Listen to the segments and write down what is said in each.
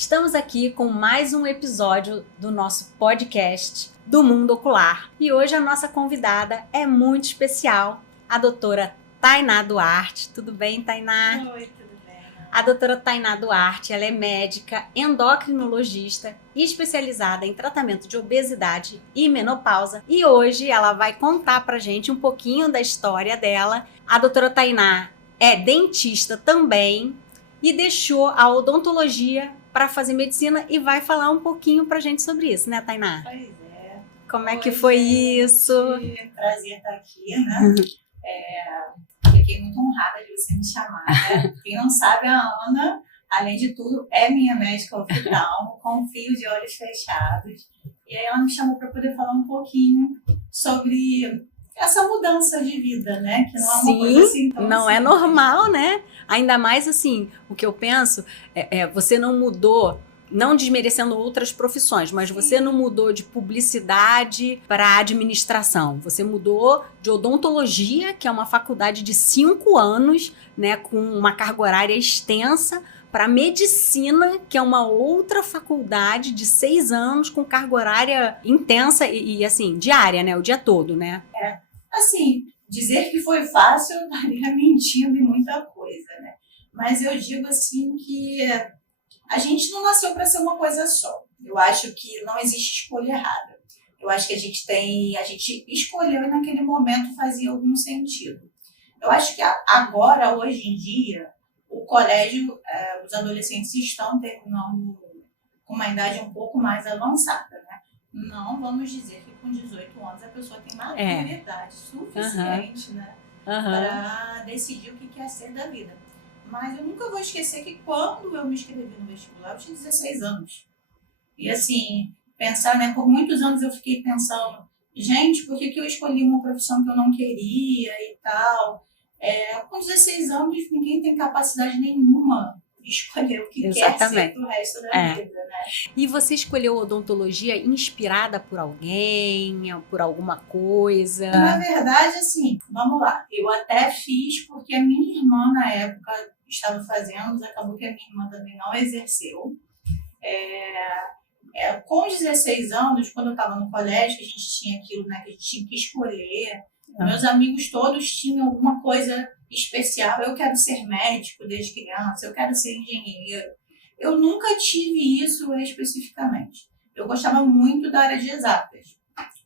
Estamos aqui com mais um episódio do nosso podcast do Mundo Ocular. E hoje a nossa convidada é muito especial, a doutora Tainá Duarte. Tudo bem, Tainá? Oi, tudo bem? A doutora Tainá Duarte, ela é médica endocrinologista e especializada em tratamento de obesidade e menopausa. E hoje ela vai contar pra gente um pouquinho da história dela. A doutora Tainá é dentista também e deixou a odontologia para fazer medicina e vai falar um pouquinho pra gente sobre isso, né, Tainá? Pois é. Como é que foi isso? Prazer estar aqui, né? Fiquei muito honrada de você me chamar, né? Quem não sabe, a Ana, além de tudo, é minha médica oftalmo, confio de olhos fechados. E aí ela me chamou para poder falar um pouquinho sobre essa mudança de vida, né? Que não é uma coisa assim tão não é normal, né? Ainda mais assim, o que eu penso você não mudou, não desmerecendo outras profissões, mas você não mudou de publicidade para administração. Você mudou de odontologia, que é uma faculdade de 5 anos, né, com uma carga horária extensa, para medicina, que é uma outra faculdade de 6 anos com carga horária intensa e assim, diária, né, o dia todo, né? Assim, dizer que foi fácil, eu estaria mentindo em muita coisa, né? Mas eu digo assim que a gente não nasceu para ser uma coisa só. Eu acho que não existe escolha errada. Eu acho que a gente escolheu e naquele momento fazia algum sentido. Eu acho que agora, hoje em dia, o colégio, os adolescentes estão terminando com uma idade um pouco mais avançada, né? Não vamos dizer que com 18 anos a pessoa tem maturidade suficiente, né, para decidir o que quer ser da vida. Mas eu nunca vou esquecer que quando eu me inscrevi no vestibular, eu tinha 16 anos. E assim, pensar, né, por muitos anos eu fiquei pensando, gente, por que eu escolhi uma profissão que eu não queria e tal? Com 16 anos, ninguém tem capacidade nenhuma de escolher o que quer ser pro resto da vida, né? E você escolheu odontologia inspirada por alguém, por alguma coisa? Na verdade, assim, vamos lá. Eu até fiz porque a minha irmã, na época, estava fazendo, acabou que a minha irmã também não exerceu. Com 16 anos, quando eu estava no colégio, a gente tinha aquilo, né, que a gente tinha que escolher. Meus amigos todos tinham alguma coisa especial. Eu quero ser médico desde criança, eu quero ser engenheiro. Eu nunca tive isso especificamente. Eu gostava muito da área de exatas.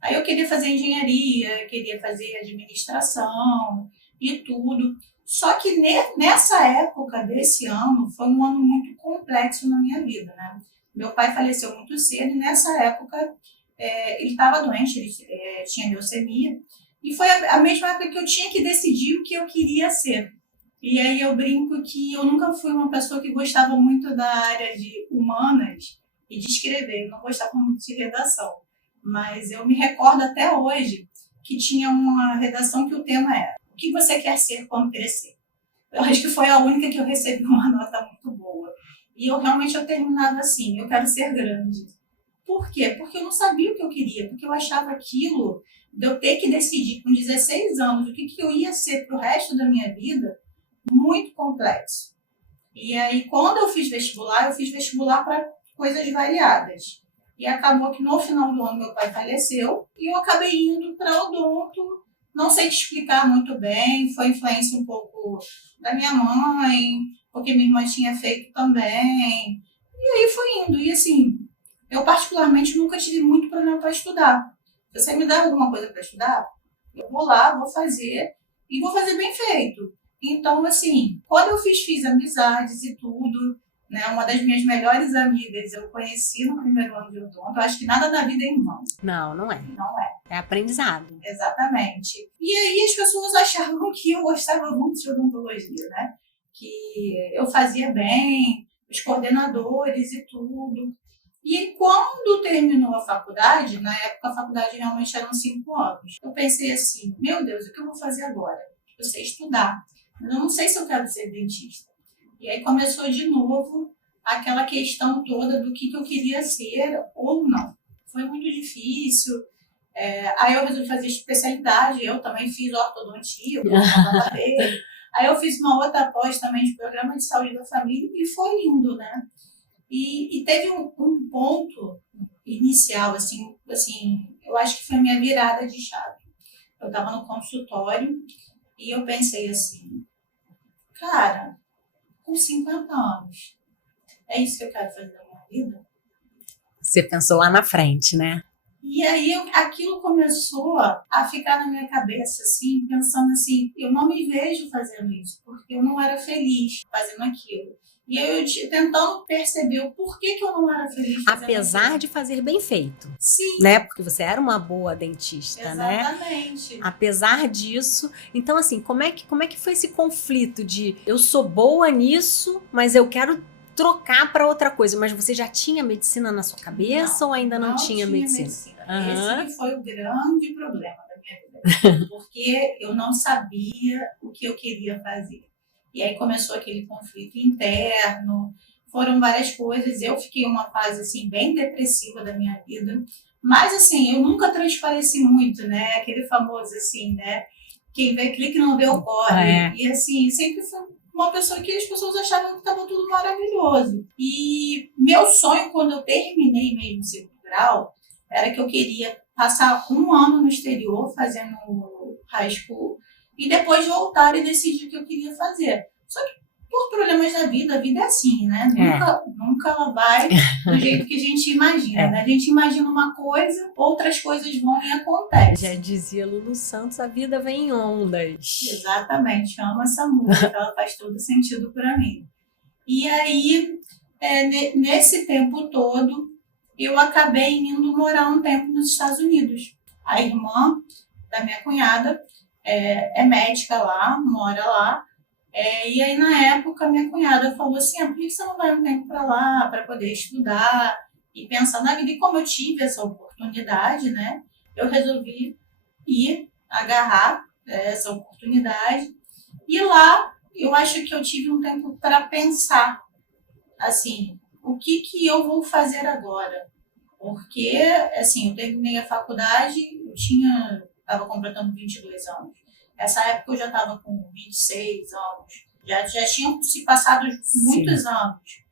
Aí eu queria fazer engenharia, queria fazer administração e tudo. Só que nessa época desse ano, foi um ano muito complexo na minha vida, né? Meu pai faleceu muito cedo e nessa época ele estava doente, ele tinha leucemia. E foi a mesma época que eu tinha que decidir o que eu queria ser. E aí eu brinco que eu nunca fui uma pessoa que gostava muito da área de humanas e de escrever. Eu não gostava muito de redação. Mas eu me recordo até hoje que tinha uma redação que o tema era: o que você quer ser quando crescer? Eu acho que foi a única que eu recebi uma nota muito boa. E eu terminava assim: eu quero ser grande. Por quê? Porque eu não sabia o que eu queria, porque eu achava aquilo de eu ter que decidir com 16 anos o que eu ia ser pro resto da minha vida muito complexo. E aí, quando eu fiz vestibular para coisas variadas. E acabou que no final do ano meu pai faleceu e eu acabei indo para odonto. Não sei te explicar muito bem, foi influência um pouco da minha mãe, porque minha irmã tinha feito também. E aí fui indo. E assim, eu particularmente nunca tive muito problema para estudar. Se você me dá alguma coisa para estudar, eu vou lá, vou fazer e vou fazer bem feito. Então, assim, quando eu fiz amizades e tudo, né, uma das minhas melhores amigas eu conheci no primeiro ano de odonto. Eu acho que nada na vida é em vão. Não é. Não é. É aprendizado. Exatamente. E aí as pessoas achavam que eu gostava muito de odontologia, né? Que eu fazia bem, os coordenadores e tudo. E quando terminou a faculdade, na época a faculdade realmente eram 5 anos, eu pensei assim, meu Deus, o que eu vou fazer agora? Eu sei estudar, mas eu não sei se eu quero ser dentista. E aí começou de novo aquela questão toda do que eu queria ser ou não. Foi muito difícil. Aí eu resolvi fazer especialidade, eu também fiz ortodontia, aí eu fiz uma outra pós também de programa de saúde da família e foi indo, né? E teve um ponto inicial, assim, eu acho que foi a minha virada de chave. Eu estava no consultório e eu pensei assim, cara, com 50 anos, é isso que eu quero fazer na minha vida? Você pensou lá na frente, né? E aí aquilo começou a ficar na minha cabeça, assim, pensando assim, eu não me vejo fazendo isso, porque eu não era feliz fazendo aquilo. E aí eu tentando perceber o porquê que eu não era feliz fazendo Apesar aquilo. de fazer bem feito, Sim, né? Porque você era uma boa dentista, né? exatamente. Apesar disso, então assim, como é que foi esse conflito de eu sou boa nisso, mas eu quero trocar para outra coisa? Mas você já tinha medicina na sua cabeça ou ainda não tinha medicina? Esse que foi o grande problema da minha vida, porque eu não sabia o que eu queria fazer. E aí começou aquele conflito interno, foram várias coisas. Eu fiquei uma fase assim bem depressiva da minha vida, mas assim, eu nunca transpareci muito, né? Aquele famoso assim, né? Quem vê clique não vê o corre. E assim, sempre fui uma pessoa que as pessoas achavam que estava tudo maravilhoso. E meu sonho, quando eu terminei mesmo o segundo grau, era que eu queria passar um ano no exterior fazendo high school e depois voltar e decidir o que eu queria fazer. Só que por problemas da vida, a vida é assim, né? Nunca ela vai do jeito que a gente imagina, né? A gente imagina uma coisa, outras coisas vão e acontecem. Já dizia Lulu Santos, a vida vem em ondas. Exatamente, amo essa música, ela faz todo sentido para mim. E aí, nesse tempo todo, eu acabei indo morar um tempo nos Estados Unidos. A irmã da minha cunhada é médica lá, mora lá. E aí, na época, minha cunhada falou assim, por que você não vai um tempo para lá, para poder estudar e pensar na vida? E como eu tive essa oportunidade, né, eu resolvi ir agarrar essa oportunidade. E lá, eu acho que eu tive um tempo para pensar, assim, o que eu vou fazer agora? Porque, assim, eu terminei a faculdade, estava completando 22 anos. Nessa época eu já estava com 26 anos. Já tinham se passado muitos anos.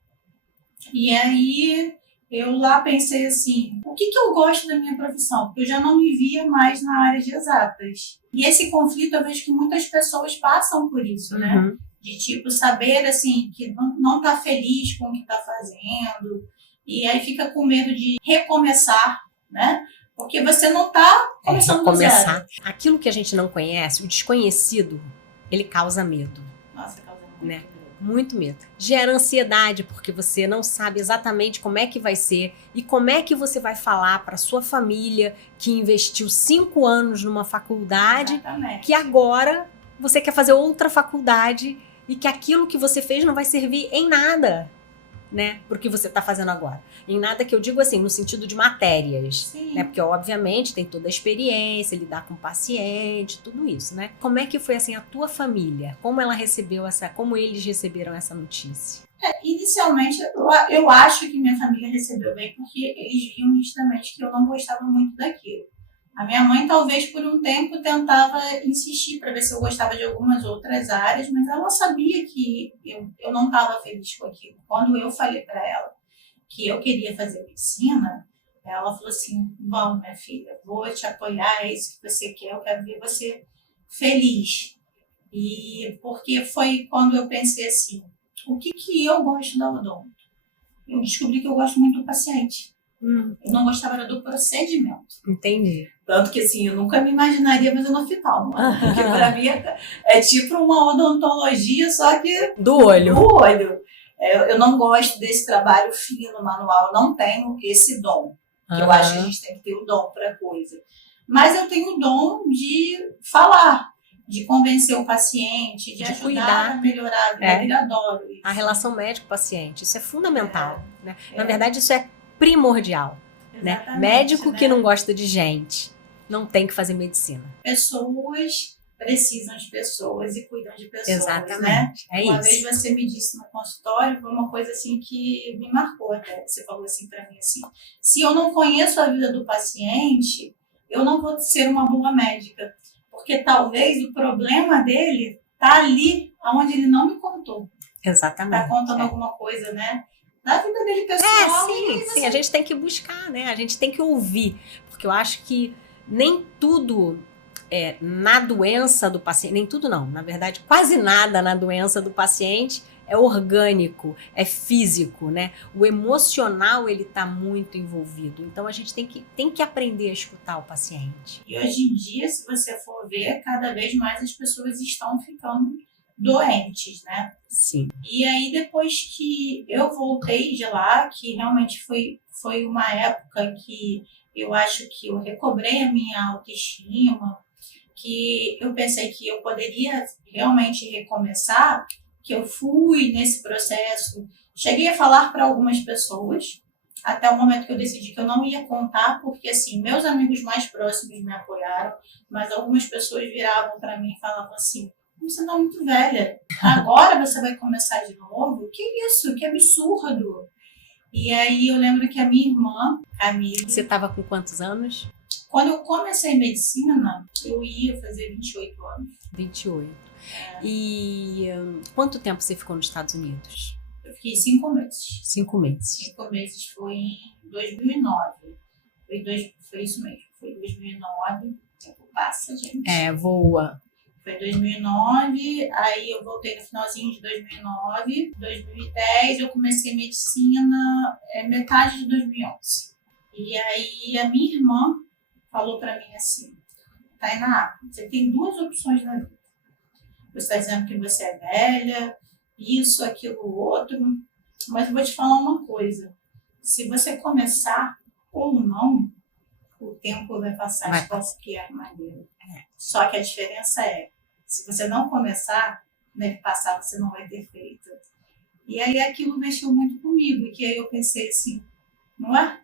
E aí eu lá pensei assim, o que eu gosto da minha profissão? Porque eu já não me via mais na área de exatas. E esse conflito eu vejo que muitas pessoas passam por isso, né? De tipo, saber assim, que não tá feliz com o que tá fazendo. E aí fica com medo de recomeçar, né? Porque você não está começando do zero. Aquilo que a gente não conhece, o desconhecido, ele causa medo. Nossa, causa muito né? medo. Muito medo. Gera ansiedade, porque você não sabe exatamente como é que vai ser e como é que você vai falar para sua família que investiu 5 anos numa faculdade, Exatamente. que agora você quer fazer outra faculdade e que aquilo que você fez não vai servir em nada, né, pro que você está fazendo agora. Em nada que eu digo assim, no sentido de matérias. Sim. Né? Porque, obviamente, tem toda a experiência, lidar com o paciente, tudo isso, né? Como é que foi, assim, a tua família? Como como eles receberam essa notícia? Inicialmente, eu acho que minha família recebeu bem, porque eles viam nitidamente que eu não gostava muito daquilo. A minha mãe, talvez, por um tempo, tentava insistir para ver se eu gostava de algumas outras áreas, mas ela sabia que eu não estava feliz com aquilo. Quando eu falei para ela que eu queria fazer medicina, ela falou assim, vamos, minha filha, vou te apoiar, é isso que você quer, eu quero ver você feliz. E porque foi quando eu pensei assim, o que eu gosto da odonto? Eu descobri que eu gosto muito do paciente. Eu não gostava do procedimento. Entendi. Tanto que, assim, eu nunca me imaginaria fazendo oftalmo. Porque pra mim é tipo uma odontologia, só que do olho. Do olho. Eu não gosto desse trabalho fino, manual. Eu não tenho esse dom. Que eu acho que a gente tem que ter o dom pra coisa. Mas eu tenho o dom de falar, de convencer o paciente, de ajudar cuidar, a melhorar a vida. Eu adoro isso. A relação médico-paciente, isso é fundamental. Né? Na verdade, isso é primordial. Né? Médico que não gosta de gente não tem que fazer medicina. Pessoas precisam de pessoas e cuidam de pessoas. Exatamente. Né? Uma vez você me disse no consultório, foi uma coisa assim que me marcou até. Você falou assim para mim assim, se eu não conheço a vida do paciente, eu não vou ser uma boa médica. Porque talvez o problema dele tá ali onde ele não me contou. Exatamente. Tá contando alguma coisa, né? da vida dele pessoal. Sim, a gente tem que buscar, né? A gente tem que ouvir, porque eu acho que nem tudo na doença do paciente, nem tudo não, na verdade, quase nada na doença do paciente é orgânico, é físico, né? O emocional, ele tá muito envolvido. Então, a gente tem que aprender a escutar o paciente. E hoje em dia, se você for ver, cada vez mais as pessoas estão ficando doentes, né? Sim. E aí, depois que eu voltei de lá, que realmente foi uma época que eu acho que eu recobrei a minha autoestima, que eu pensei que eu poderia realmente recomeçar, que eu fui nesse processo, cheguei a falar para algumas pessoas, até o momento que eu decidi que eu não ia contar, porque assim, meus amigos mais próximos me apoiaram, mas algumas pessoas viravam para mim e falavam assim, você está muito velha, agora você vai começar de novo? Que isso? Que absurdo! E aí eu lembro que a minha irmã, Camila... Você estava com quantos anos? Quando eu comecei medicina, eu ia fazer 28 anos. 28. E quanto tempo você ficou nos Estados Unidos? Eu fiquei 5 meses. 5 meses. 5 meses foi em 2009. Foi isso mesmo, foi 2009. O tempo passa, gente. Voa. Foi 2009, aí eu voltei no finalzinho de 2009. 2010 eu comecei medicina metade de 2011. E aí a minha irmã falou para mim assim, Tainá, você tem 2 opções na vida. Você está dizendo que você é velha, isso, aquilo, outro, mas eu vou te falar uma coisa. Se você começar ou não, o tempo vai passar de qualquer maneira. Só que a diferença se você não começar, deve passar, você não vai ter feito. E aí aquilo mexeu muito comigo, que aí eu pensei assim, não é?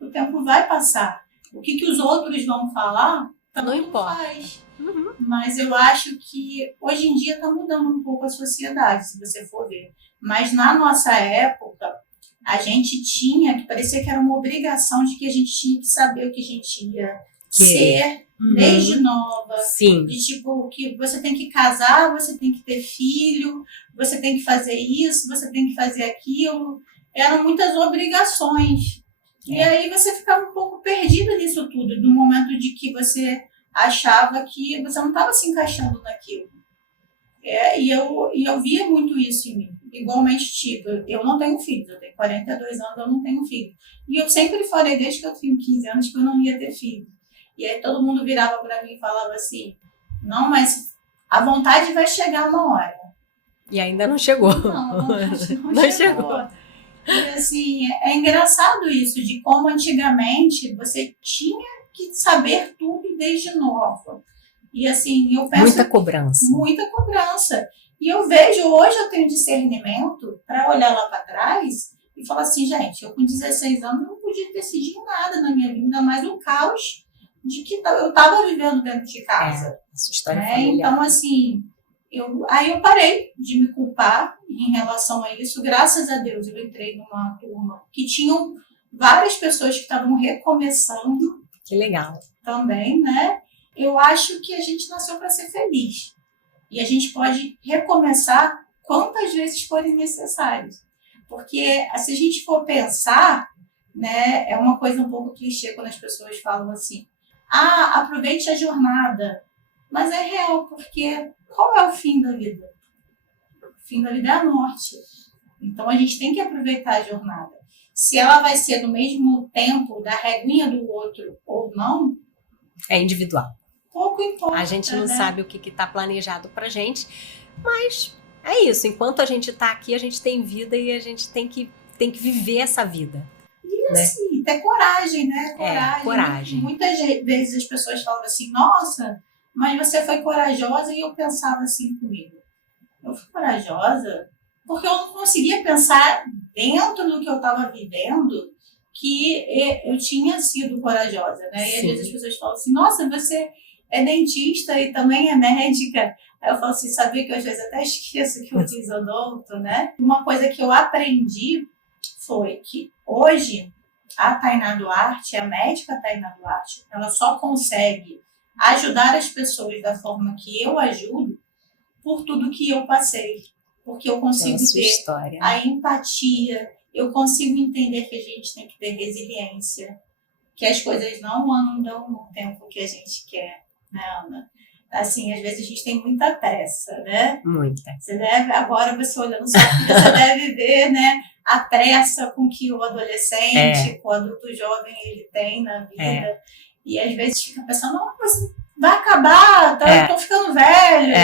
O tempo vai passar. O que os outros vão falar, não importa. Faz. Uhum. Mas eu acho que hoje em dia está mudando um pouco a sociedade, se você for ver. Mas na nossa época, a gente tinha, que parecia que era uma obrigação de que a gente tinha que saber o que a gente ia ser desde nova. Sim. De tipo, que você tem que casar, você tem que ter filho, você tem que fazer isso, você tem que fazer aquilo. Eram muitas obrigações. E aí você ficava um pouco perdido nisso tudo, no momento de que você achava que você não estava se encaixando naquilo. E eu via muito isso em mim. Igualmente, tipo, eu não tenho filhos, eu tenho 42 anos, eu não tenho filho. E eu sempre falei, desde que eu tenho 15 anos, que eu não ia ter filho. E aí todo mundo virava para mim e falava assim, não, mas a vontade vai chegar uma hora. E ainda não chegou. Não chegou. E assim, é engraçado isso, de como antigamente você tinha que saber tudo desde nova. E assim, eu penso... Muita cobrança. Muita cobrança. E eu vejo, hoje eu tenho discernimento para olhar lá para trás e falar assim, gente, eu com 16 anos não podia decidir nada na minha vida, ainda mais o caos de que eu estava vivendo dentro de casa. Essa história familiar. Então, assim, aí eu parei de me culpar em relação a isso. Graças a Deus, eu entrei numa turma que tinham várias pessoas que estavam recomeçando. Que legal. Também, né? Eu acho que a gente nasceu para ser feliz. E a gente pode recomeçar quantas vezes forem necessárias. Porque se a gente for pensar, né, é uma coisa um pouco clichê quando as pessoas falam assim, aproveite a jornada. Mas é real, porque qual é o fim da vida? O fim da vida é a morte. Então a gente tem que aproveitar a jornada. Se ela vai ser no mesmo tempo da reguinha do outro ou não... É individual. Pouco importa. A gente não sabe o que está planejado pra gente, mas é isso. Enquanto a gente está aqui, a gente tem vida e a gente tem que viver essa vida. Isso, né? Ter coragem, né? Coragem. Muitas vezes as pessoas falam assim, nossa, mas você foi corajosa, e eu pensava assim comigo. Eu fui corajosa porque eu não conseguia pensar dentro do que eu estava vivendo que eu tinha sido corajosa, né? E às vezes as pessoas falam assim, nossa, você é dentista e também é médica. Aí eu falo assim, sabia que eu às vezes até esqueço que eu fiz odonto, né? Uma coisa que eu aprendi foi que hoje a Tainá Duarte, a médica Tainá Duarte, ela só consegue ajudar as pessoas da forma que eu ajudo por tudo que eu passei. Porque eu consigo ter a empatia, eu consigo entender que a gente tem que ter resiliência, que as coisas não andam no tempo que a gente quer, né, Ana? Assim, às vezes a gente tem muita pressa, né? Muita. Agora você olhando sua filha, você deve ver, né, a pressa com que o adolescente, o adulto jovem, ele tem na vida. E às vezes fica pensando, não, mas vai acabar, eu tô ficando velho.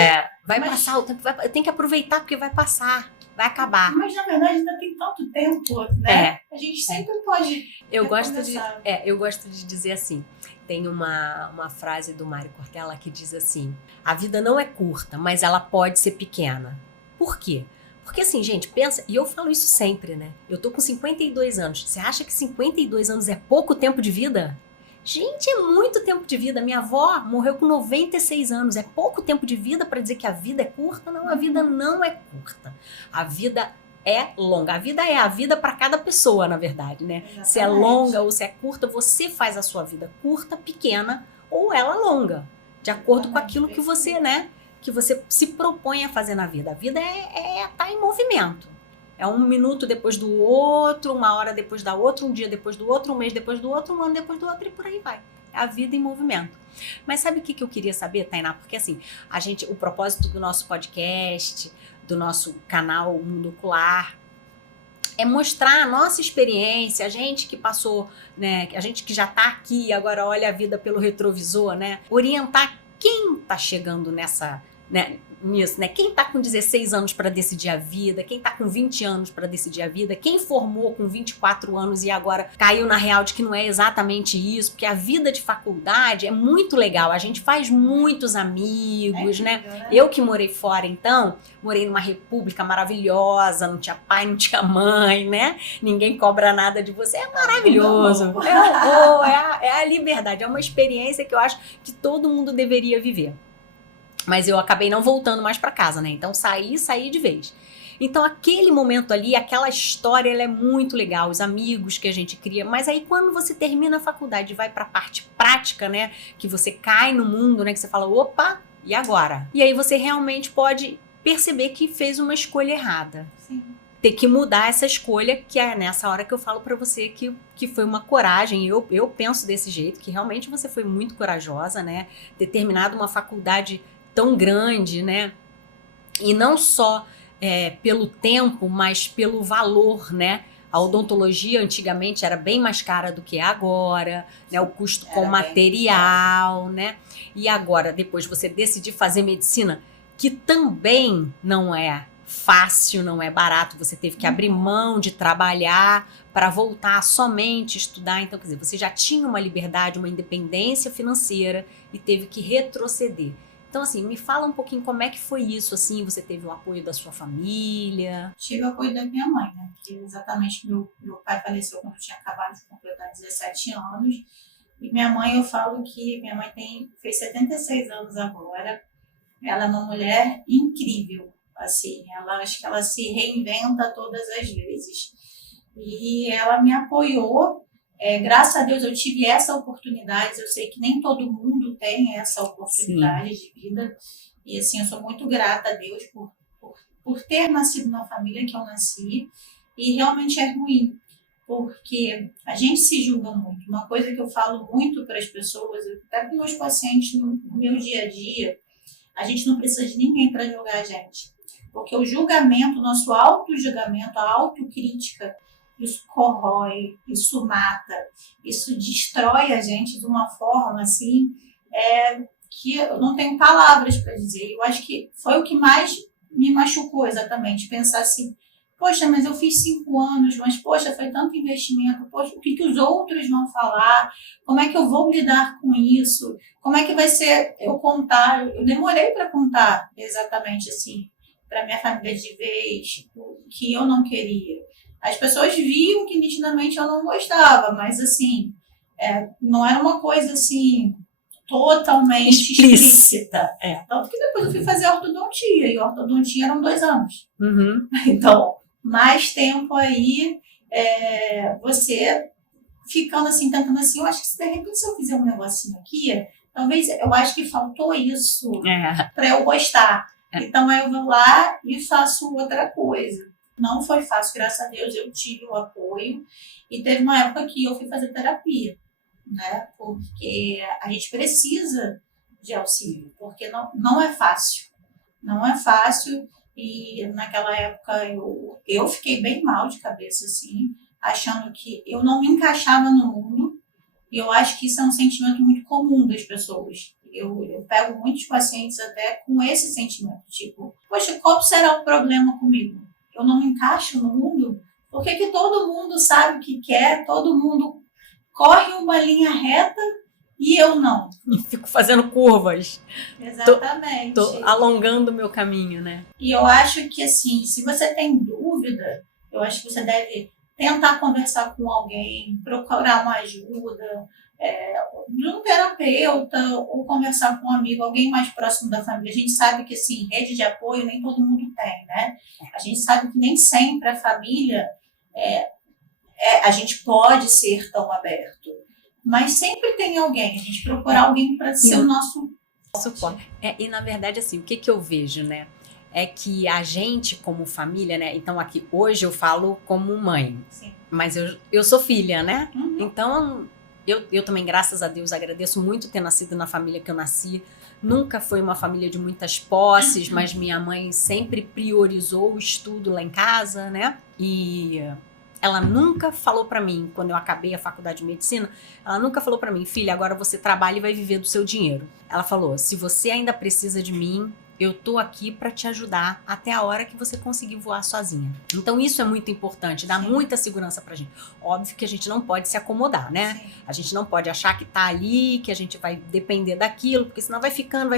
Vai passar o tempo, tem que aproveitar porque vai passar, vai acabar. Mas na verdade ainda tem tanto tempo, né? A gente sempre pode eu gosto de dizer assim, tem uma frase do Mário Cortella que diz assim, a vida não é curta, mas ela pode ser pequena. Por quê? Porque assim, gente, pensa, e eu falo isso sempre, né? Eu tô com 52 anos, você acha que 52 anos é pouco tempo de vida? Gente, é muito tempo de vida. Minha avó morreu com 96 anos. É pouco tempo de vida para dizer que a vida é curta? Não, a vida não é curta. A vida é longa. A vida é a vida para cada pessoa, na verdade, né? Exatamente. Se é longa ou se é curta, você faz a sua vida curta, pequena ou ela longa, de acordo com aquilo que você, né, que você se propõe a fazer na vida. A vida é estar em movimento. É um minuto depois do outro, uma hora depois da outra, um dia depois do outro, um mês depois do outro, um ano depois do outro e por aí vai. É a vida em movimento. Mas sabe o que eu queria saber, Tainá? Porque assim, o propósito do nosso podcast, do nosso canal Mundo Ocular, é mostrar a nossa experiência, a gente que passou, né, a gente que já tá aqui, agora olha a vida pelo retrovisor, né? Orientar quem tá chegando nisso, né? Quem tá com 16 anos para decidir a vida, quem tá com 20 anos para decidir a vida, quem formou com 24 anos e agora caiu na real de que não é exatamente isso, porque a vida de faculdade é muito legal, a gente faz muitos amigos, né? Eu que morei fora, então, morei numa república maravilhosa, não tinha pai, não tinha mãe, né? Ninguém cobra nada de você, é maravilhoso. É a liberdade, é uma experiência que eu acho que todo mundo deveria viver. Mas eu acabei não voltando mais para casa, né? Então saí de vez. Então aquele momento ali, aquela história, ela é muito legal, os amigos que a gente cria. Mas aí quando você termina a faculdade e vai para a parte prática, né? Que você cai no mundo, né? Que você fala, opa, e agora? E aí você realmente pode perceber que fez uma escolha errada. Sim. Ter que mudar essa escolha, que é nessa hora que eu falo para você que foi uma coragem. Eu penso desse jeito, que realmente você foi muito corajosa, né? Ter terminado uma faculdade tão grande, né? E não só pelo tempo, mas pelo valor, né? A odontologia antigamente era bem mais cara do que é agora, né? O custo com material, né? E agora, depois você decidir fazer medicina, que também não é fácil, não é barato, você teve que abrir mão de trabalhar para voltar a somente estudar. Então, quer dizer, você já tinha uma liberdade, uma independência financeira e teve que retroceder. Então, assim, me fala um pouquinho como é que foi isso, assim, você teve o apoio da sua família? Tive o apoio da minha mãe, né, porque exatamente meu pai faleceu quando eu tinha acabado de completar 17 anos, e minha mãe, eu falo que minha mãe fez 76 anos agora, ela é uma mulher incrível, assim, acho que ela se reinventa todas as vezes, e ela me apoiou. Graças a Deus eu tive essa oportunidade, eu sei que nem todo mundo tem essa oportunidade de vida, e assim, eu sou muito grata a Deus por ter nascido na família que eu nasci, e realmente é ruim, porque a gente se julga muito. Uma coisa que eu falo muito para as pessoas, até para os meus pacientes no meu dia a dia, a gente não precisa de ninguém para julgar a gente, porque o julgamento, o nosso auto-julgamento, a autocrítica, isso corrói, isso mata, isso destrói a gente de uma forma assim, que eu não tenho palavras para dizer. Eu acho que foi o que mais me machucou exatamente, pensar assim, poxa, mas eu fiz 5 anos, mas poxa, foi tanto investimento, poxa, o que os outros vão falar, como é que eu vou lidar com isso, como é que vai ser eu contar, eu demorei para contar exatamente assim, para minha família de vez, o que eu não queria. As pessoas viam que nitidamente eu não gostava, mas assim, não era uma coisa assim totalmente explícita. Tanto que depois eu fui fazer ortodontia, e ortodontia eram 2 anos. Uhum. Então, mais tempo aí, você ficando assim, tentando assim, eu acho que se de repente se eu fizer um negocinho aqui, talvez eu acho que faltou isso para eu gostar. Então aí eu vou lá e faço outra coisa. Não foi fácil, graças a Deus eu tive o apoio. E teve uma época que eu fui fazer terapia, né? Porque a gente precisa de auxílio, porque não é fácil. Não é fácil. E naquela época eu fiquei bem mal de cabeça, assim, achando que eu não me encaixava no mundo. E eu acho que isso é um sentimento muito comum das pessoas. Eu pego muitos pacientes até com esse sentimento, tipo, poxa, qual será o problema comigo? Eu não me encaixo no mundo? Por que todo mundo sabe o que quer, todo mundo corre uma linha reta e eu não? E fico fazendo curvas. Exatamente. Tô alongando o meu caminho, né? E eu acho que, assim, se você tem dúvida, eu acho que você deve tentar conversar com alguém, procurar uma ajuda, de um terapeuta, ou conversar com um amigo, alguém mais próximo da família. A gente sabe que, assim, rede de apoio nem todo mundo tem, né? A gente sabe que nem sempre a família, a gente pode ser tão aberto. Mas sempre tem alguém, a gente procurar alguém para ser o nosso suporte. E na verdade, assim, o que eu vejo, né? É que a gente, como família, né? Então, aqui, hoje eu falo como mãe. Sim. Mas eu sou filha, né? Uhum. Então, eu também, graças a Deus, agradeço muito ter nascido na família que eu nasci. Nunca foi uma família de muitas posses, mas minha mãe sempre priorizou o estudo lá em casa, né? E ela nunca falou pra mim, quando eu acabei a faculdade de medicina, ela nunca falou pra mim, filha, agora você trabalha e vai viver do seu dinheiro. Ela falou, se você ainda precisa de mim, eu tô aqui para te ajudar até a hora que você conseguir voar sozinha. Então isso é muito importante, dá Sim. muita segurança pra gente. Óbvio que a gente não pode se acomodar, né? Sim. A gente não pode achar que tá ali, que a gente vai depender daquilo, porque senão vai ficando.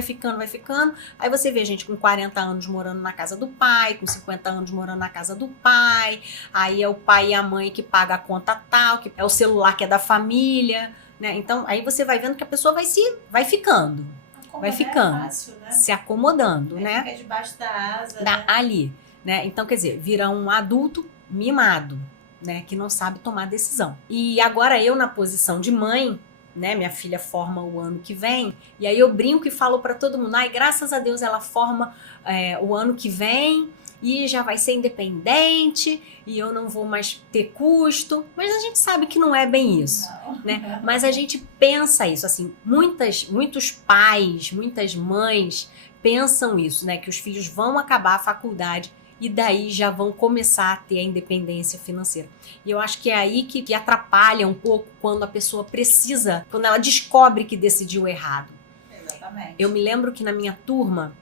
Aí você vê gente com 40 anos morando na casa do pai, com 50 anos morando na casa do pai, aí é o pai e a mãe que paga a conta tal, que é o celular que é da família, né? Então aí você vai vendo que a pessoa vai ficando. Vai ficando, é fácil, né? se acomodando, né? Fica debaixo da asa, né? Ali, né? Então, quer dizer, vira um adulto mimado, né? Que não sabe tomar decisão. E agora eu na posição de mãe, né? Minha filha forma o ano que vem, e aí eu brinco e falo pra todo mundo, ai, graças a Deus ela forma o ano que vem, e já vai ser independente, e eu não vou mais ter custo. Mas a gente sabe que não é bem isso, né? Mas a gente pensa isso, assim, muitos pais, muitas mães pensam isso, né? Que os filhos vão acabar a faculdade e daí já vão começar a ter a independência financeira. E eu acho que é aí que atrapalha um pouco quando a pessoa precisa, quando ela descobre que decidiu errado. Exatamente. Eu me lembro que na minha turma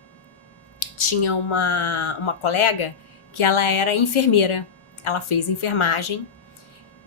tinha uma colega que ela era enfermeira. Ela fez enfermagem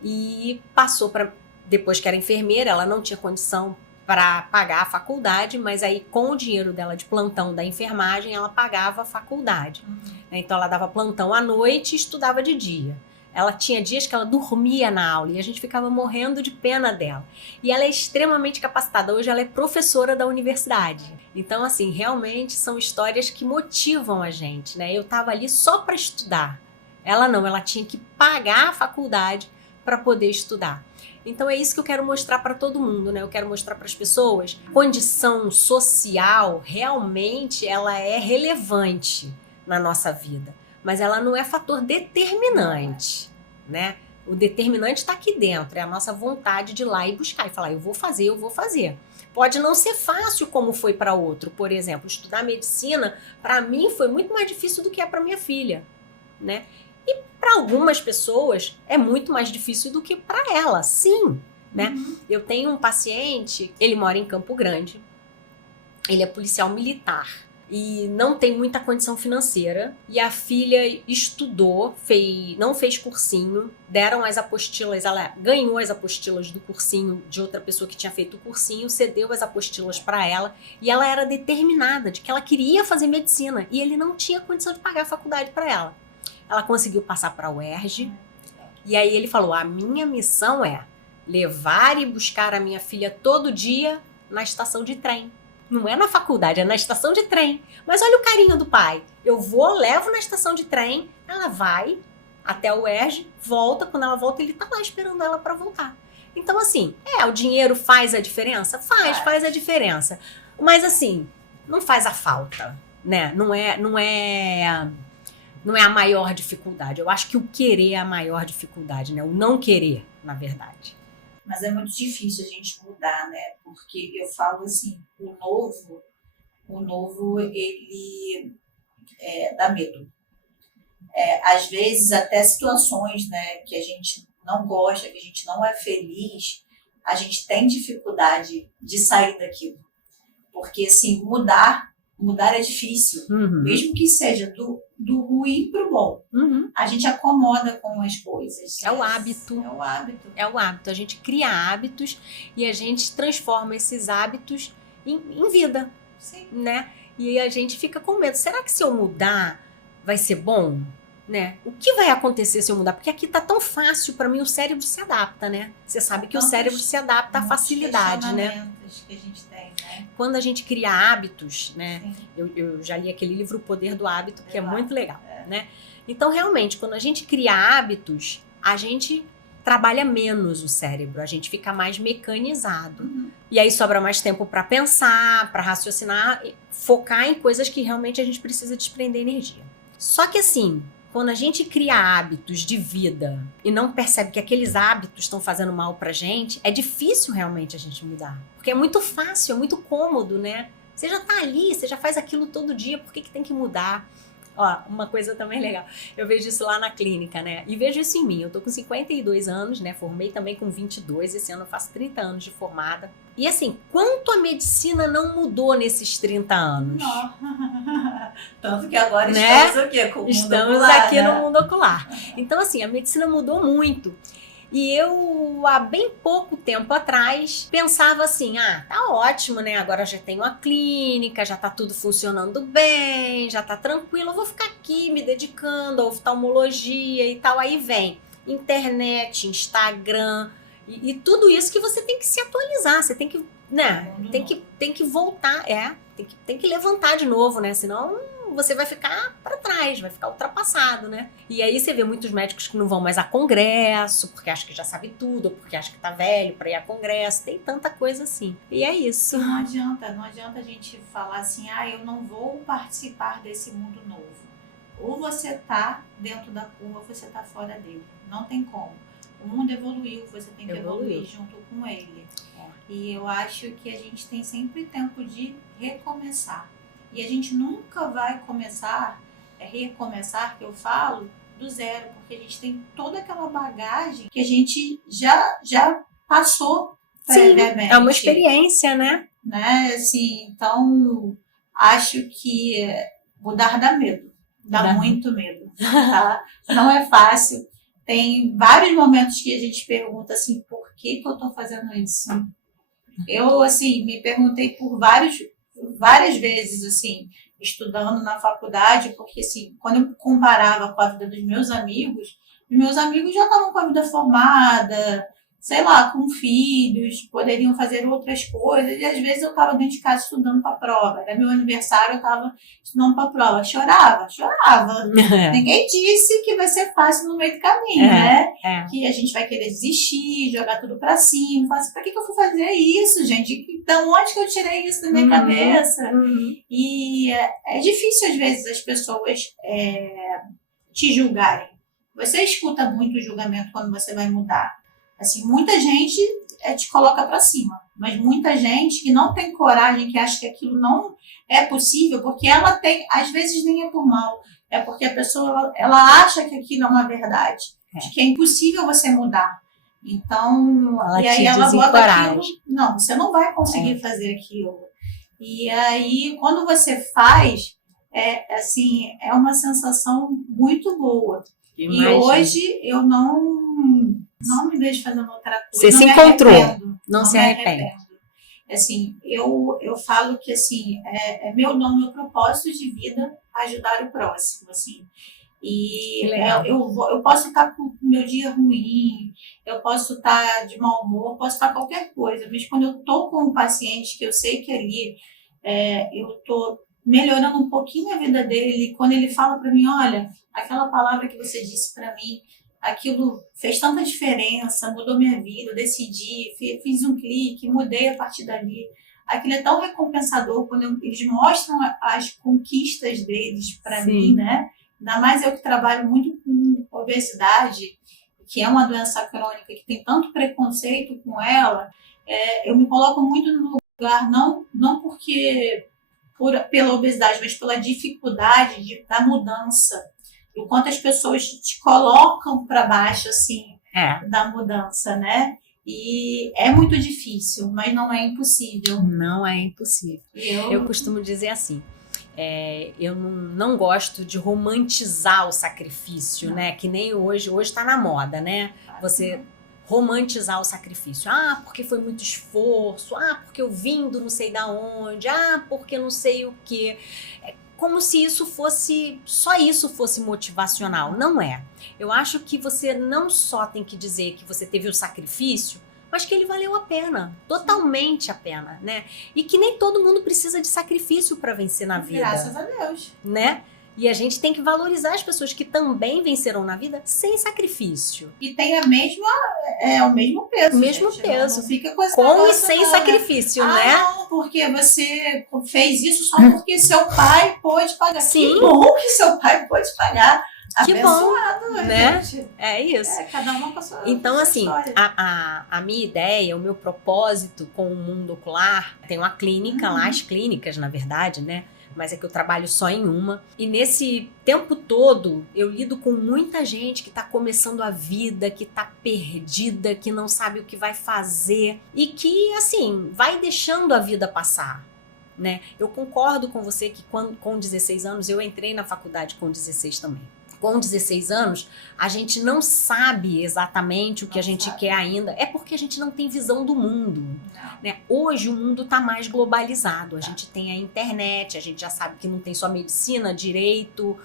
e passou para... Depois que era enfermeira, ela não tinha condição para pagar a faculdade, mas aí com o dinheiro dela de plantão da enfermagem, ela pagava a faculdade. Uhum. Então ela dava plantão à noite e estudava de dia. Ela tinha dias que ela dormia na aula e a gente ficava morrendo de pena dela. E ela é extremamente capacitada. Hoje ela é professora da universidade. Então, assim, realmente são histórias que motivam a gente, né? Eu tava ali só para estudar. Ela não, ela tinha que pagar a faculdade para poder estudar. Então é isso que eu quero mostrar para todo mundo, né? Eu quero mostrar para as pessoas. Condição social realmente ela é relevante na nossa vida, mas ela não é fator determinante, né? O determinante está aqui dentro, é a nossa vontade de ir lá e buscar e falar, eu vou fazer. Pode não ser fácil como foi para outro. Por exemplo, estudar medicina, para mim, foi muito mais difícil do que é para minha filha, né? E para algumas pessoas é muito mais difícil do que para ela, sim, né? Uhum. Eu tenho um paciente, ele mora em Campo Grande, ele é policial militar e não tem muita condição financeira, e a filha estudou, não fez cursinho, deram as apostilas, ela ganhou as apostilas do cursinho de outra pessoa que tinha feito o cursinho, cedeu as apostilas para ela, e ela era determinada de que ela queria fazer medicina, e ele não tinha condição de pagar a faculdade para ela. Ela conseguiu passar para a UERJ, e aí ele falou, a minha missão é levar e buscar a minha filha todo dia na estação de trem. Não é na faculdade, é na estação de trem. Mas olha o carinho do pai. Eu vou, levo na estação de trem, ela vai até a UERJ, volta, quando ela volta ele tá lá esperando ela para voltar. Então assim, o dinheiro faz a diferença? Faz a diferença. Mas assim, não faz a falta, né? não é a maior dificuldade. Eu acho que o querer é a maior dificuldade, né? O não querer, na verdade. Mas é muito difícil a gente mudar, né? Porque eu falo assim, o novo ele dá medo. Às vezes até situações, né, que a gente não gosta, que a gente não é feliz, a gente tem dificuldade de sair daquilo. Porque assim, mudar é difícil, mesmo que seja do ruim para o bom. A gente acomoda com as coisas. É o hábito. É o hábito. A gente cria hábitos e a gente transforma esses hábitos em vida. Sim. Né? E a gente fica com medo. Será que se eu mudar vai ser bom? Né? O que vai acontecer se eu mudar? Porque aqui tá tão fácil, para mim o cérebro se adapta, né? Você sabe que o cérebro se adapta à facilidade, né? Que a gente tem, né? Quando a gente cria hábitos, né? Eu já li aquele livro O Poder do Hábito, que é muito legal, né? Então, realmente, quando a gente cria hábitos, a gente trabalha menos o cérebro, a gente fica mais mecanizado. E aí sobra mais tempo para pensar, para raciocinar, focar em coisas que realmente a gente precisa desprender energia. Só que assim, quando a gente cria hábitos de vida e não percebe que aqueles hábitos estão fazendo mal pra gente, é difícil realmente a gente mudar. Porque é muito fácil, é muito cômodo, né? Você já tá ali, você já faz aquilo todo dia, por que tem que mudar? Ó, uma coisa também legal, eu vejo isso lá na clínica, né? E vejo isso em mim, eu tô com 52 anos, né? Formei também com 22, esse ano eu faço 30 anos de formada. E assim, quanto a medicina não mudou nesses 30 anos? Não. Tanto que agora né? estamos aqui com o mundo Estamos ocular, aqui né? no mundo ocular. Então assim, a medicina mudou muito. E eu, há bem pouco tempo atrás, pensava assim, tá ótimo, né? Agora já tenho a clínica, já tá tudo funcionando bem, já tá tranquilo, eu vou ficar aqui me dedicando à oftalmologia e tal. Aí vem internet, Instagram e tudo isso que você tem que se atualizar, você tem que, né? Tem que voltar, tem que levantar de novo, né? Senão você vai ficar para trás, vai ficar ultrapassado, né? E aí você vê muitos médicos que não vão mais a congresso, porque acham que já sabe tudo, ou porque acham que tá velho para ir a congresso, tem tanta coisa assim. E é isso. Não adianta a gente falar assim, eu não vou participar desse mundo novo. Ou você tá dentro da curva, ou você tá fora dele. Não tem como. O mundo evoluiu, você tem que evoluir junto com ele. E eu acho que a gente tem sempre tempo de recomeçar. E a gente nunca vai recomeçar, que eu falo, do zero, porque a gente tem toda aquela bagagem que a gente já passou previamente. Sim, é uma experiência, né? Assim, então, acho que mudar dá medo. Dá muito medo, tá? Não é fácil. Tem vários momentos que a gente pergunta assim, por que eu tô fazendo isso? Eu, assim, me perguntei por várias vezes, assim, estudando na faculdade, porque, assim, quando eu comparava com a vida dos meus amigos já estavam com a vida formada, sei lá, com filhos, poderiam fazer outras coisas, e às vezes eu estava dentro de casa estudando para a prova. Era meu aniversário, eu estava estudando para a prova. Chorava. Ninguém disse que vai ser fácil no meio do caminho, né? Que a gente vai querer desistir, jogar tudo para cima. Falar assim, para que eu fui fazer isso, gente? Da onde que eu tirei isso da minha cabeça? E é difícil, às vezes, as pessoas te julgarem. Você escuta muito julgamento quando você vai mudar. Assim, muita gente te coloca para cima, mas muita gente que não tem coragem, que acha que aquilo não é possível, porque ela tem, às vezes nem é por mal, é porque a pessoa ela acha que aquilo é uma verdade, de que é impossível você mudar. Então, e aí ela bota aquilo, não, você não vai conseguir fazer aquilo. E aí, quando você faz, assim, é uma sensação muito boa. Imagina. E hoje eu não me vejo fazendo outra coisa. Você se encontrou, não se arrepende. Assim, eu falo que assim, é meu propósito de vida ajudar o próximo, assim. E eu posso estar com o meu dia ruim, eu posso estar de mau humor, posso estar qualquer coisa, mas quando eu estou com um paciente que eu sei que ali eu estou melhorando um pouquinho a vida dele, quando ele fala para mim, olha, aquela palavra que você disse para mim, aquilo fez tanta diferença, mudou minha vida, eu decidi, fiz um clique, mudei a partir dali. Aquilo é tão recompensador quando eles mostram as conquistas deles para mim, né? Ainda mais eu que trabalho muito com obesidade, que é uma doença crônica, que tem tanto preconceito com ela, eu me coloco muito no lugar, não porque pela obesidade, mas pela dificuldade da mudança. O quanto as pessoas te colocam para baixo, assim, da mudança, né? E é muito difícil, mas não é impossível. Não é impossível. Eu costumo dizer assim, eu não gosto de romantizar o sacrifício, né? Que nem hoje está na moda, né? Você romantizar o sacrifício. Porque foi muito esforço. Porque eu vim do não sei da onde. Porque não sei o quê. Como se só isso fosse motivacional. Não é. Eu acho que você não só tem que dizer que você teve um sacrifício, mas que ele valeu a pena, totalmente a pena, né? E que nem todo mundo precisa de sacrifício para vencer na vida. Graças a Deus. Né? E a gente tem que valorizar as pessoas que também venceram na vida sem sacrifício. E tem o mesmo peso. O mesmo gente. peso. Não fica com essa com e sem sacrifício, né? Não, porque você fez isso só porque seu pai pôde pagar. Sim. Que bom que seu pai pôde pagar. Que abençoado, bom, né? Gente. É isso. Cada uma com a sua Então, sua assim, história. a minha ideia, o meu propósito com o Mundo Ocular, tem uma clínica lá, as clínicas, na verdade, né? Mas é que eu trabalho só em uma. E nesse tempo todo, eu lido com muita gente que está começando a vida, que está perdida, que não sabe o que vai fazer e que, assim, vai deixando a vida passar, né? Eu concordo com você que com 16 anos, eu entrei na faculdade com 16 também. Com 16 anos, a gente não sabe exatamente o que a gente quer ainda. É porque a gente não tem visão do mundo. Né? Hoje o mundo está mais globalizado. A gente tem a internet, a gente já sabe que não tem só medicina, direito,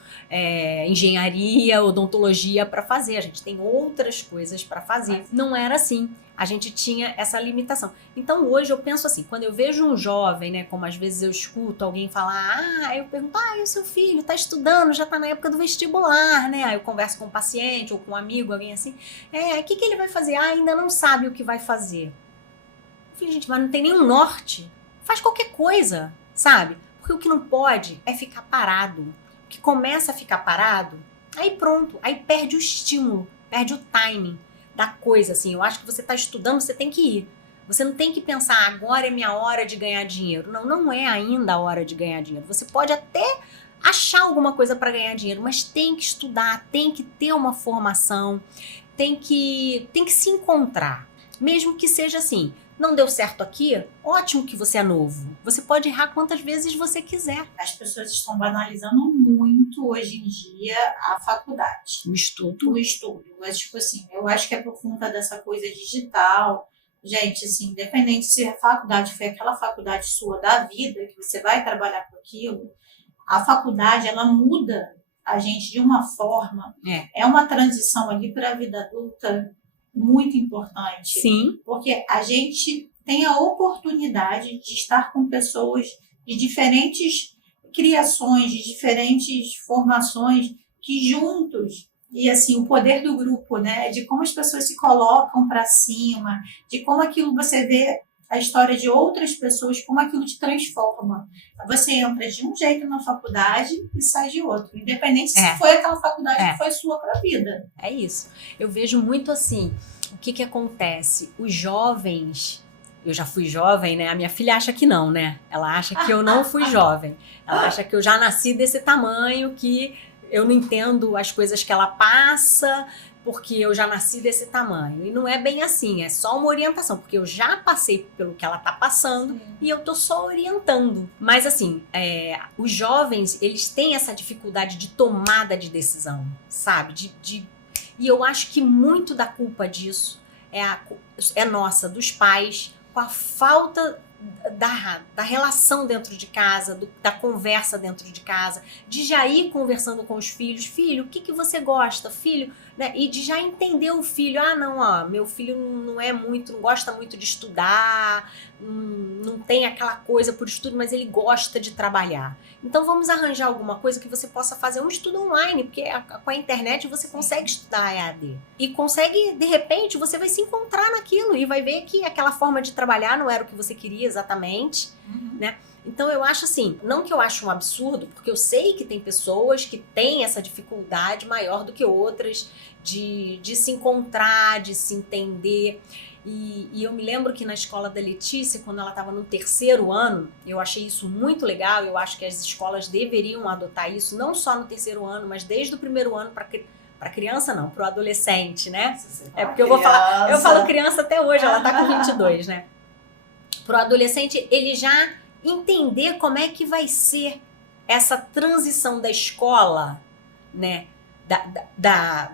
engenharia, odontologia para fazer. A gente tem outras coisas para fazer. Não era assim. A gente tinha essa limitação. Então hoje eu penso assim, quando eu vejo um jovem, né, como às vezes eu escuto alguém falar, eu pergunto, e o seu filho está estudando, já está na época do vestibular, né? Aí eu converso com um paciente ou com um amigo, alguém assim, o que ele vai fazer? Ainda não sabe o que vai fazer. Eu falei, gente, mas não tem nenhum norte. Faz qualquer coisa, sabe? Porque o que não pode é ficar parado. O que começa a ficar parado, aí pronto, aí perde o estímulo, perde o timing da coisa, assim. Eu acho que você está estudando, você tem que ir. Você não tem que pensar, agora é minha hora de ganhar dinheiro. Não é ainda a hora de ganhar dinheiro. Você pode até achar alguma coisa para ganhar dinheiro, mas tem que estudar, tem que ter uma formação, tem que se encontrar. Mesmo que seja assim, não deu certo aqui, ótimo que você é novo. Você pode errar quantas vezes você quiser. As pessoas estão banalizando muito hoje em dia a faculdade. O estudo. Mas, tipo assim, eu acho que é por conta dessa coisa digital. Gente, assim, independente se a faculdade foi aquela faculdade sua da vida, que você vai trabalhar com aquilo, a faculdade, ela muda a gente de uma forma. É uma transição ali para a vida adulta muito importante. Sim. Porque a gente tem a oportunidade de estar com pessoas de diferentes criações, de diferentes formações, que juntos, e assim, o poder do grupo, né? De como as pessoas se colocam para cima, de como aquilo você vê a história de outras pessoas, como aquilo te transforma. Você entra de um jeito na faculdade e sai de outro, independente se foi aquela faculdade que foi sua para a vida. É isso. Eu vejo muito assim, o que acontece? Os jovens, eu já fui jovem, né? A minha filha acha que não, né? Ela acha que eu não fui jovem. Ela acha que eu já nasci desse tamanho, que eu não entendo as coisas que ela passa, porque eu já nasci desse tamanho. E não é bem assim, é só uma orientação, porque eu já passei pelo que ela tá passando e eu tô só orientando. Mas assim, os jovens, eles têm essa dificuldade de tomada de decisão, sabe? E eu acho que muito da culpa disso é nossa, dos pais, com a falta da relação dentro de casa, da conversa dentro de casa, de já ir conversando com os filhos. Filho, o que você gosta? Filho, né? E de já entender o filho. Meu filho não gosta muito de estudar, não tem aquela coisa por estudo, mas ele gosta de trabalhar. Então vamos arranjar alguma coisa que você possa fazer um estudo online, porque com a internet você consegue estudar EAD. E consegue, de repente, você vai se encontrar naquilo e vai ver que aquela forma de trabalhar não era o que você queria exatamente, né? Então eu acho assim, não que eu acho um absurdo, porque eu sei que tem pessoas que têm essa dificuldade maior do que outras de se encontrar, de se entender. E eu me lembro que na escola da Letícia, quando ela estava no 3º ano, eu achei isso muito legal, eu acho que as escolas deveriam adotar isso, não só no 3º ano, mas desde o 1º ano para criança não, para o adolescente, né? É porque eu falo criança até hoje, ela tá com 22, né? Para o adolescente, ele já entender como é que vai ser essa transição da escola, né?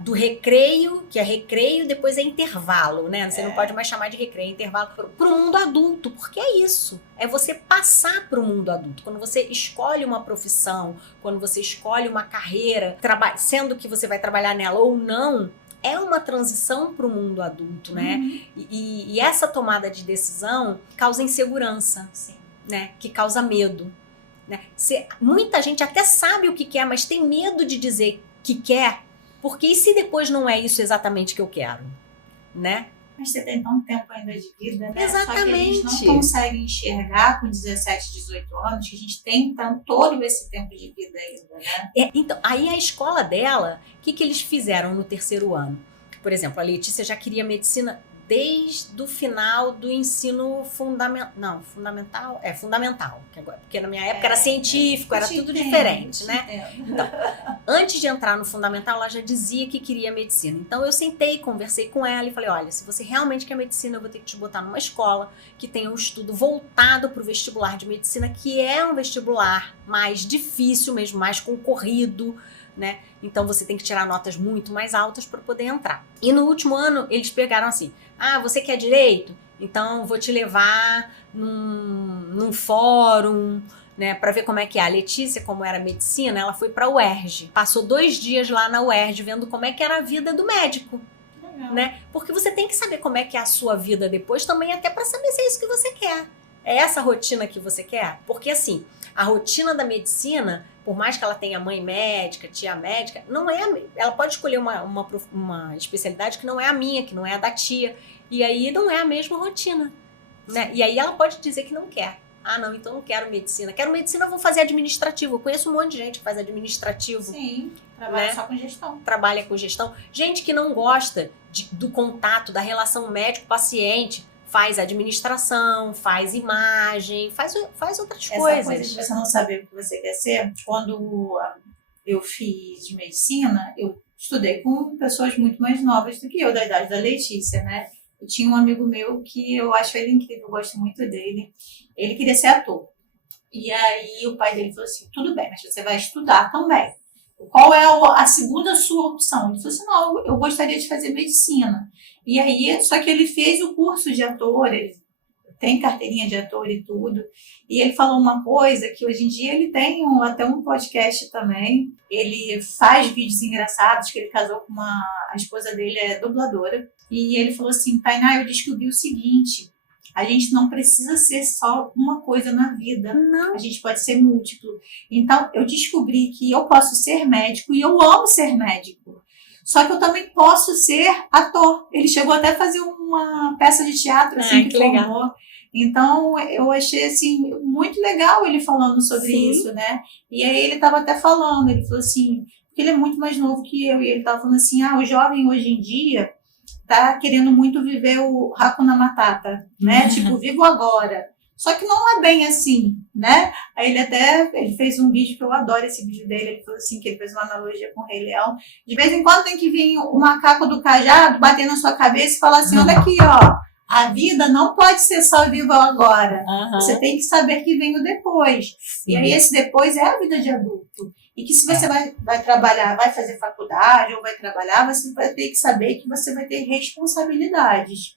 Do recreio, que é recreio, depois é intervalo, né? Você não pode mais chamar de recreio, é intervalo, para o mundo adulto, porque é isso, é você passar para o mundo adulto. Quando você escolhe uma profissão, quando você escolhe uma carreira, sendo que você vai trabalhar nela ou não, é uma transição para o mundo adulto, né? E essa tomada de decisão causa insegurança, né? Que causa medo, né? Muita gente até sabe o que quer, mas tem medo de dizer que quer, porque e se depois não é isso exatamente que eu quero, né? Mas você tem tanto tempo ainda de vida, né? Exatamente. Só que a gente não consegue enxergar com 17, 18 anos que a gente tem todo esse tempo de vida ainda, né? Então, aí a escola dela, o que eles fizeram no 3º ano? Por exemplo, a Letícia já queria medicina desde o final do ensino fundamental. Não, fundamental? Fundamental. Porque na minha época era científico, era tudo diferente, né? Então, antes de entrar no fundamental, ela já dizia que queria medicina. Então, eu sentei, conversei com ela e falei, olha, se você realmente quer medicina, eu vou ter que te botar numa escola que tenha um estudo voltado para o vestibular de medicina, que é um vestibular mais difícil mesmo, mais concorrido, né? Então você tem que tirar notas muito mais altas para poder entrar. E no último ano eles pegaram assim, você quer direito? Então vou te levar num fórum, né, para ver como é que é. A Letícia, como era medicina, ela foi para a UERJ, passou 2 dias lá na UERJ vendo como é que era a vida do médico, né? Porque você tem que saber como é que é a sua vida depois também, até para saber se é isso que você quer. É essa rotina que você quer? Porque assim, a rotina da medicina, por mais que ela tenha mãe médica, tia médica, não é. Ela pode escolher uma especialidade que não é a minha, que não é a da tia. E aí não é a mesma rotina, né? E aí ela pode dizer que não quer. Não, então não quero medicina. Quero medicina, eu vou fazer administrativo. Eu conheço um monte de gente que faz administrativo. Sim, trabalha só com gestão. Trabalha com gestão. Gente que não gosta do contato, da relação médico-paciente, faz administração, faz imagem, faz outras coisas. Essa coisa de você não saber o que você quer ser, quando eu fiz medicina, eu estudei com pessoas muito mais novas do que eu, da idade da Letícia, né? Eu tinha um amigo meu que eu acho ele incrível, eu gosto muito dele. Ele queria ser ator. E aí o pai dele falou assim, tudo bem, mas você vai estudar também. Qual é a segunda sua opção? Ele falou assim, não, eu gostaria de fazer medicina. E aí, só que ele fez o curso de ator, ele tem carteirinha de ator e tudo. E ele falou uma coisa que hoje em dia ele tem até um podcast também. Ele faz vídeos engraçados, que ele casou com a esposa dele é dubladora. E ele falou assim, Tainá, eu descobri o seguinte, a gente não precisa ser só uma coisa na vida. Não. A gente pode ser múltiplo. Então, eu descobri que eu posso ser médico e eu amo ser médico. Só que eu também posso ser ator. Ele chegou até a fazer uma peça de teatro, assim, que formou. Legal. Então, eu achei, assim, muito legal ele falando sobre isso, né? E aí ele estava até falando, ele falou assim, porque ele é muito mais novo que eu, e ele estava falando assim, o jovem hoje em dia tá querendo muito viver o Hakuna Matata, né? Tipo, vivo agora. Só que não é bem assim, né? Aí ele fez um vídeo, que eu adoro esse vídeo dele, ele falou assim, que ele fez uma analogia com o Rei Leão. De vez em quando tem que vir o macaco do cajado, bater na sua cabeça e falar assim, olha aqui, ó, a vida não pode ser só viva agora. Você tem que saber que vem o depois. Sim. E aí esse depois é a vida de adulto. E que se você vai trabalhar, vai fazer faculdade ou vai trabalhar, você vai ter que saber que você vai ter responsabilidades.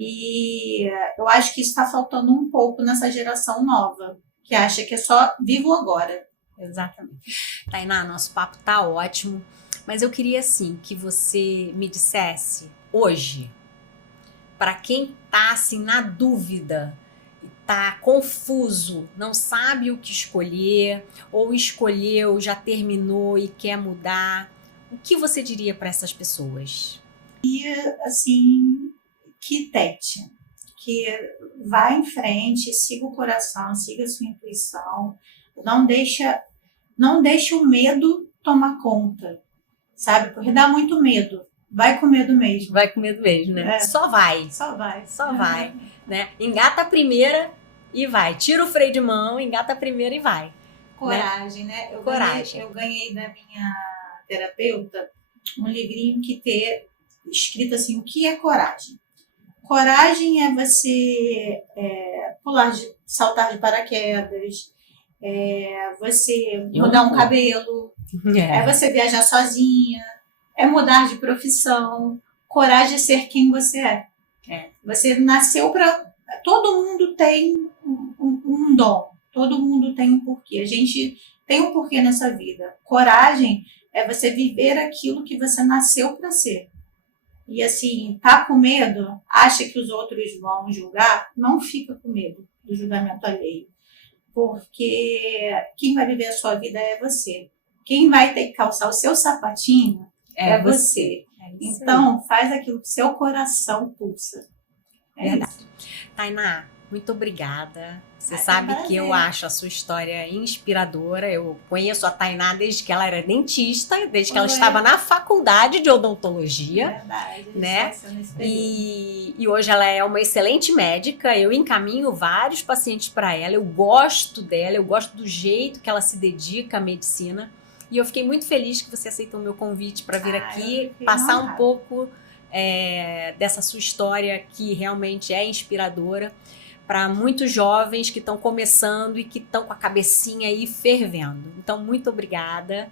E eu acho que isso está faltando um pouco nessa geração nova, que acha que é só vivo agora. Exatamente. Tainá, nosso papo tá ótimo, mas eu queria, assim, que você me dissesse hoje, para quem tá, assim, na dúvida, tá confuso, não sabe o que escolher, ou escolheu, já terminou e quer mudar, o que você diria para essas pessoas? E, assim, que tente, porque vai em frente, siga o coração, siga a sua intuição, não deixa o medo tomar conta, sabe? Porque dá muito medo. Vai com medo mesmo. Vai com medo mesmo, né? É. Só vai. Só vai. Só vai, né? Engata a primeira e vai. Tira o freio de mão, engata a primeira e vai. Coragem, né? Coragem. Eu ganhei da minha terapeuta um livrinho que tem escrito assim, o que é coragem? Coragem é você saltar de paraquedas, você mudar um cabelo, é você viajar sozinha, é mudar de profissão. Coragem é ser quem você é. Você nasceu para... Todo mundo tem um dom, todo mundo tem um porquê. A gente tem um porquê nessa vida. Coragem é você viver aquilo que você nasceu para ser. E assim, tá com medo? Acha que os outros vão julgar? Não fica com medo do julgamento alheio. Porque quem vai viver a sua vida é você. Quem vai ter que calçar o seu sapatinho é você. Então, faz aquilo que seu coração pulsa. É verdade. isso. Tainá, muito obrigada. Você sabe que eu acho a sua história inspiradora. Eu conheço a Tainá desde que ela era dentista, desde que ela estava na faculdade de odontologia. Verdade, né? E hoje ela é uma excelente médica. Eu encaminho vários pacientes para ela. Eu gosto dela, eu gosto do jeito que ela se dedica à medicina. E eu fiquei muito feliz que você aceitou o meu convite para vir aqui, passar um pouco dessa sua história que realmente é inspiradora para muitos jovens que estão começando e que estão com a cabecinha aí fervendo. Então, muito obrigada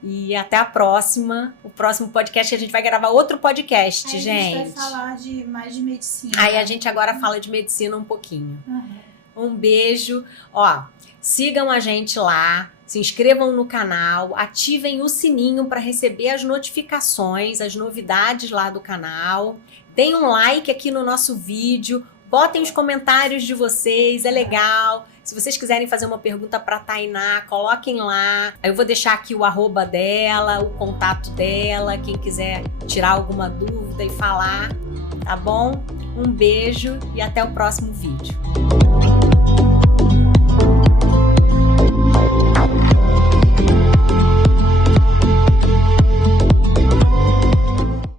e até a próxima. O próximo podcast, a gente vai gravar outro podcast, gente. A gente vai falar mais de medicina. Aí a gente agora fala de medicina um pouquinho. Um beijo. Ó, sigam a gente lá. Se inscrevam no canal, ativem o sininho para receber as notificações, as novidades lá do canal. Deem um like aqui no nosso vídeo, botem os comentários de vocês, é legal. Se vocês quiserem fazer uma pergunta para a Tainá, coloquem lá. Eu vou deixar aqui o @ dela, o contato dela, quem quiser tirar alguma dúvida e falar, tá bom? Um beijo e até o próximo vídeo.